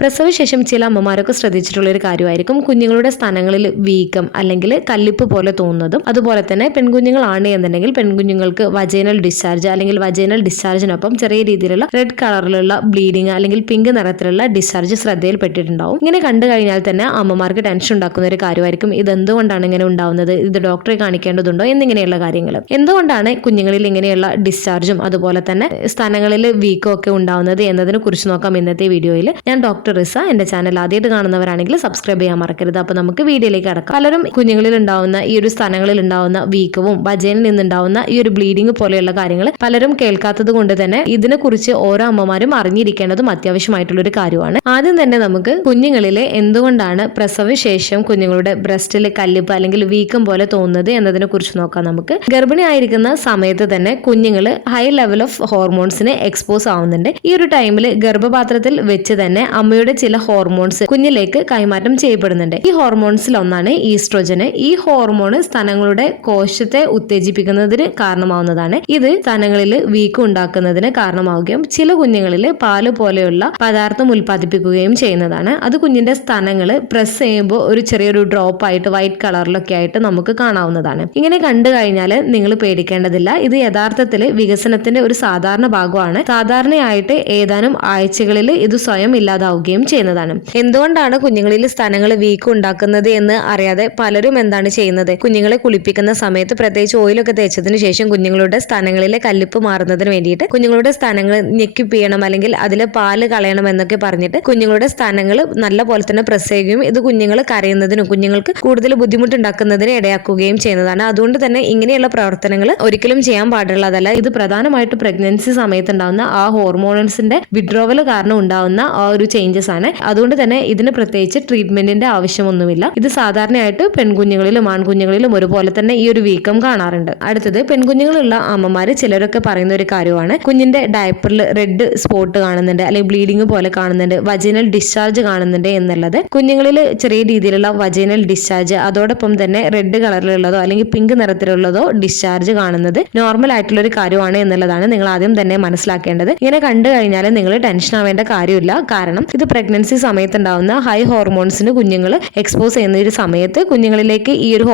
പ്രസവശേഷം ചില അമ്മമാരൊക്കെ ശ്രദ്ധിച്ചിട്ടുള്ള ഒരു കാര്യമായിരിക്കും കുഞ്ഞുങ്ങളുടെ സ്ഥാനങ്ങളിൽ വീക്കം അല്ലെങ്കിൽ കല്ലിപ്പ് പോലെ തോന്നുന്നതും. അതുപോലെ തന്നെ പെൺകുഞ്ഞുങ്ങളാണ് എന്നുണ്ടെങ്കിൽ പെൺകുഞ്ഞുങ്ങൾക്ക് വജൈനൽ ഡിസ്ചാർജ് അല്ലെങ്കിൽ വജൈനൽ ഡിസ്ചാർജിനൊപ്പം ചെറിയ രീതിയിലുള്ള റെഡ് കളറിലുള്ള ബ്ലീഡിങ് അല്ലെങ്കിൽ പിങ്ക് നിറത്തിലുള്ള ഡിസ്ചാർജ് ശ്രദ്ധയിൽപ്പെട്ടിട്ടുണ്ടാവും. ഇങ്ങനെ കണ്ടു കഴിഞ്ഞാൽ തന്നെ അമ്മമാർക്ക് ടെൻഷൻ ഉണ്ടാക്കുന്ന ഒരു കാര്യമായിരിക്കും. ഇത് എന്തുകൊണ്ടാണ് ഇങ്ങനെ ഉണ്ടാവുന്നത്, ഇത് ഡോക്ടറെ കാണിക്കേണ്ടതുണ്ടോ എന്നിങ്ങനെയുള്ള കാര്യങ്ങൾ. എന്തുകൊണ്ടാണ് കുഞ്ഞുങ്ങളിൽ ഇങ്ങനെയുള്ള ഡിസ്ചാർജും അതുപോലെ തന്നെ സ്ഥാനങ്ങളിൽ വീക്കും ഒക്കെ ഉണ്ടാവുന്നത് എന്നതിനെ കുറിച്ച് നോക്കാം ഇന്നത്തെ വീഡിയോയിൽ. ഞാൻ ഡോക്ടർ റിസ. എന്റെ ചാനൽ ആദ്യമായിട്ട് കാണുന്നവരാണെങ്കിൽ സബ്സ്ക്രൈബ് ചെയ്യാൻ മറക്കരുത്. അപ്പൊ നമുക്ക് വീഡിയോയിലേക്ക് കടക്കാം. പലരും കുഞ്ഞുങ്ങളിൽ ഉണ്ടാവുന്ന ഈ ഒരു സ്ഥാനങ്ങളിൽ ഉണ്ടാവുന്ന വീക്കവും വജൈനിൽ നിന്നുണ്ടാവുന്ന ഈ ഒരു ബ്ലീഡിംഗ് പോലെയുള്ള കാര്യങ്ങൾ പലരും കേൾക്കാത്തത് കൊണ്ട് തന്നെ ഇതിനെക്കുറിച്ച് ഓരോ അമ്മമാരും അറിഞ്ഞിരിക്കേണ്ടതും അത്യാവശ്യമായിട്ടുള്ള ഒരു കാര്യമാണ്. ആദ്യം തന്നെ നമുക്ക് കുഞ്ഞുങ്ങളിലെ എന്തുകൊണ്ടാണ് പ്രസവശേഷം കുഞ്ഞുങ്ങളുടെ ബ്രസ്റ്റിൽ കല്ലിപ്പ് അല്ലെങ്കിൽ വീക്കം പോലെ തോന്നുന്നത് എന്നതിനെ കുറിച്ച് നോക്കാം. നമുക്ക് ഗർഭിണി ആയിരിക്കുന്ന സമയത്ത് തന്നെ കുഞ്ഞുങ്ങൾ ഹൈ ലെവൽ ഓഫ് ഹോർമോൺസിന് എക്സ്പോസ് ആവുന്നുണ്ട്. ഈ ഒരു ടൈമിൽ ഗർഭപാത്രത്തിൽ വെച്ച് തന്നെ അമ്മയുടെ ചില ഹോർമോൺസ് കുഞ്ഞിലേക്ക് കൈമാറ്റം ചെയ്യപ്പെടുന്നുണ്ട്. ഈ ഹോർമോൺസിൽ ഒന്നാണ് ഈസ്ട്രോജന്. ഈ ഹോർമോൺ സ്തനങ്ങളുടെ കോശത്തെ ഉത്തേജിപ്പിക്കുന്നതിന് കാരണമാവുന്നതാണ്. ഇത് സ്തനങ്ങളിൽ വീക്കം ഉണ്ടാക്കുന്നതിന് കാരണമാവുകയും ചില കുഞ്ഞുങ്ങളിൽ പാല് പോലെയുള്ള പദാർത്ഥം ഉൽപ്പാദിപ്പിക്കുകയും ചെയ്യുന്നതാണ്. അത് കുഞ്ഞിന്റെ സ്തനങ്ങൾ പ്രസ് ചെയ്യുമ്പോൾ ഒരു ചെറിയൊരു ഡ്രോപ്പ് ആയിട്ട് വൈറ്റ് കളറിലൊക്കെ ആയിട്ട് നമുക്ക് കാണാവുന്നതാണ്. ഇങ്ങനെ കണ്ടു കഴിഞ്ഞാൽ നിങ്ങൾ പേടിക്കേണ്ടതില്ല. ഇത് യഥാർത്ഥത്തിൽ വികസനത്തിന്റെ ഒരു സാധാരണ ഭാഗമാണ്. സാധാരണയായിട്ട് ഏതാനും ആഴ്ചകളിൽ ഇത് സ്വയം ഇല്ലാതാവുകയും ചെയ്യുന്നതാണ്. എന്തുകൊണ്ടാണ് കുഞ്ഞുങ്ങളിൽ സ്ഥാനങ്ങൾ വീക്കം ഉണ്ടാക്കുന്നത് എന്ന് അറിയാതെ പലരും എന്താണ് ചെയ്യുന്നത്, കുഞ്ഞുങ്ങളെ കുളിപ്പിക്കുന്ന സമയത്ത് പ്രത്യേകിച്ച് ഓയിലൊക്കെ തേച്ചതിന് ശേഷം കുഞ്ഞുങ്ങളുടെ സ്ഥാനങ്ങളിലെ കല്ലിപ്പ് മാറുന്നതിന് വേണ്ടിയിട്ട് കുഞ്ഞുങ്ങളുടെ സ്ഥാനങ്ങൾ ഞെക്കിപ്പിയണം അല്ലെങ്കിൽ അതിലെ പാല് കളയണം എന്നൊക്കെ പറഞ്ഞിട്ട് കുഞ്ഞുങ്ങളുടെ സ്ഥാനങ്ങൾ നല്ല പോലെ തന്നെ പ്രസ് ചെയ്യുകയും ഇത് കുഞ്ഞുങ്ങൾ കരയുന്നതിനും കുഞ്ഞുങ്ങൾക്ക് കൂടുതൽ ബുദ്ധിമുട്ടുണ്ടാക്കുന്നതിന് ഇടയാക്കുകയും ചെയ്യുന്നതാണ്. അതുകൊണ്ട് തന്നെ ഇങ്ങനെയുള്ള പ്രവർത്തനങ്ങൾ ഒരിക്കലും ചെയ്യാൻ പാടുള്ളതല്ല. ഇത് പ്രധാനമായിട്ട് പ്രഗ്നൻസി സമയത്ത് ഉണ്ടാവുന്ന ആ ഹോർമോൺസിന്റെ വിഡ്രോവൽ കാരണം ഉണ്ടാവുന്ന ആ ഒരു ചേഞ്ചസ് ആണ്. അതുകൊണ്ട് തന്നെ ഇതിന് പ്രത്യേകിച്ച് ട്രീറ്റ്മെന്റിന്റെ ആവശ്യമൊന്നുമില്ല. ഇത് സാധാരണയായിട്ട് പെൺകുഞ്ഞുങ്ങളിലും ആൺകുഞ്ഞുങ്ങളിലും ഒരുപോലെ തന്നെ ഈ ഒരു വീക്കം കാണാറുണ്ട്. അടുത്തത് പെൺകുഞ്ഞുങ്ങളുള്ള അമ്മമാര് ചിലരൊക്കെ പറയുന്ന ഒരു കാര്യമാണ് കുഞ്ഞിന്റെ ഡയപ്പറിൽ റെഡ് സ്പോട്ട് കാണുന്നുണ്ട് അല്ലെങ്കിൽ ബ്ലീഡിംഗ് പോലെ കാണുന്നുണ്ട്, വജൈനൽ ഡിസ്ചാർജ് കാണുന്നുണ്ട് എന്നുള്ളത്. കുഞ്ഞുങ്ങളിൽ ചെറിയ രീതിയിലുള്ള വജൈനൽ ഡിസ്ചാർജ് അതോടൊപ്പം തന്നെ റെഡ് കളറിലുള്ളതോ അല്ലെങ്കിൽ പിങ്ക് നിറത്തിലുള്ളതോ ഡിസ്ചാർജ് കാണുന്നത് നോർമൽ ആയിട്ടുള്ള ഒരു കാര്യമാണ് എന്നുള്ളതാണ് നിങ്ങൾ ആദ്യം തന്നെ മനസ്സിലാക്കേണ്ടത്. ഇങ്ങനെ കണ്ടു കഴിഞ്ഞാൽ നിങ്ങൾ ടെൻഷൻ ആവേണ്ട കാര്യമില്ല. കാരണം ഇത് പ്രഗ്നൻസി സമയത്ത് ഉണ്ടാവുന്ന ഹൈ ഹോർമോൺസിന് കുഞ്ഞുങ്ങൾ എക്സ്പോസ് ചെയ്യുന്ന ഒരു സമയത്ത് കുഞ്ഞുങ്ങളിലേക്ക് ഈ ഒരു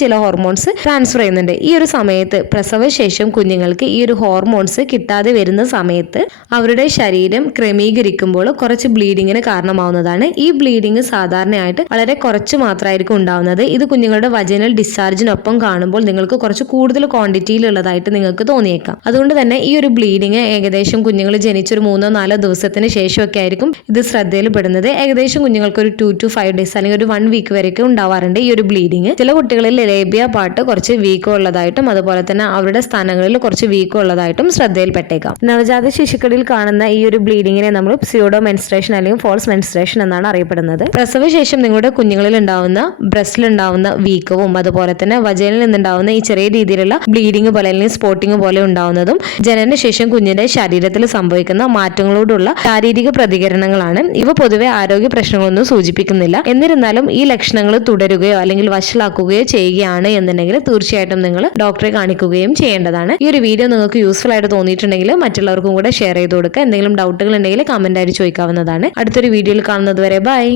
ചില ഹോർമോൺസ് ട്രാൻസ്ഫർ ചെയ്യുന്നുണ്ട്. ഈ ഒരു സമയത്ത് പ്രസവശേഷം കുഞ്ഞുങ്ങൾക്ക് ഈ ഒരു ഹോർമോൺസ് കിട്ടാതെ വരുന്ന സമയത്ത് അവരുടെ ശരീരം ക്രമീകരിക്കുമ്പോൾ കുറച്ച് ബ്ലീഡിങ്ങിന് കാരണമാവുന്നതാണ്. ഈ ബ്ലീഡിങ് സാധാരണയായിട്ട് വളരെ കുറച്ച് മാത്രമായിരിക്കും ഉണ്ടാവുന്നത്. ഇത് കുഞ്ഞുങ്ങളുടെ വജൈനൽ ഡിസ്ചാർജിനൊപ്പം കാണുമ്പോൾ നിങ്ങൾക്ക് കുറച്ച് കൂടുതൽ ക്വാണ്ടിറ്റിയിലുള്ളതായിട്ട് നിങ്ങൾക്ക് തോന്നിയേക്കാം. അതുകൊണ്ട് തന്നെ ഈ ഒരു ബ്ലീഡിങ് ഏകദേശം കുഞ്ഞുങ്ങൾ ജനിച്ചൊരു 3-4 ദിവസത്തിന് ശേഷമൊക്കെ ആയിരിക്കും ഇത് ശ്രദ്ധയിൽപ്പെടുന്നത്. ഏകദേശം കുഞ്ഞുങ്ങൾക്ക് ഒരു 2 to 5 days അല്ലെങ്കിൽ ഒരു 1 week വരെയൊക്കെ ഉണ്ടാവാറുണ്ട് ഈ ഒരു ബ്ലീഡിങ്. ചില കുട്ടികളിൽ ലേബിയ പാർട്ട് കുറച്ച് വീക്കം ഉള്ളതായിട്ടും അതുപോലെ തന്നെ അവരുടെ സ്ഥാനങ്ങളിൽ കുറച്ച് വീക്കം ഉള്ളതായിട്ടും ശ്രദ്ധയിൽപ്പെട്ടേക്കാം. നവജാത ശിശുക്കളിൽ കാണുന്ന ഈ ഒരു ബ്ലീഡിങ്ങിനെ നമ്മൾ സ്യൂഡോ മെൻസ്ട്രേഷൻ അല്ലെങ്കിൽ ഫോൾസ് മെൻസ്ട്രേഷൻ എന്നാണ് അറിയപ്പെടുന്നത്. പ്രസവശേഷം നിങ്ങളുടെ കുഞ്ഞുങ്ങളിൽ ഉണ്ടാവുന്ന ബ്രസ്റ്റിൽ ഉണ്ടാവുന്ന വീക്കവും അതുപോലെ തന്നെ വജൈനിൽ നിന്നുണ്ടാവുന്ന ഈ ചെറിയ രീതിയിലുള്ള ബ്ലീഡിങ് പോലെ അല്ലെങ്കിൽ സ്പോട്ടിങ് പോലെ ഉണ്ടാവുന്നതും ജനനശേഷം കുഞ്ഞിന്റെ ശരീരത്തിൽ സംഭവിക്കുന്ന മാറ്റങ്ങളോടുള്ള ശാരീരിക പ്രതികരണങ്ങളാണ്. ഇവ പൊതുവെ ആരോഗ്യ പ്രശ്നങ്ങളൊന്നും സൂചിപ്പിക്കുന്നില്ല. എന്നിരുന്നാലും ഈ ലക്ഷണങ്ങൾ തുടരുകയോ അല്ലെങ്കിൽ വഷളാക്കുകയോ ചെയ്യുകയാണ് എന്നുണ്ടെങ്കിൽ തീർച്ചയായിട്ടും നിങ്ങൾ ഡോക്ടറെ കാണിക്കുകയും ചെയ്യേണ്ടതാണ്. ഈ ഒരു വീഡിയോ നിങ്ങൾക്ക് യൂസ്ഫുൾ ആയിട്ട് തോന്നിയിട്ടുണ്ടെങ്കിൽ മറ്റുള്ളവർക്കും കൂടെ ഷെയർ ചെയ്ത് കൊടുക്കുക. എന്തെങ്കിലും ഡൗട്ടുകൾ ഉണ്ടെങ്കിൽ കമന്റ് ആയിട്ട് ചോദിക്കാവുന്നതാണ്. അടുത്തൊരു വീഡിയോയിൽ കാണുന്നത് വരെ ബൈ.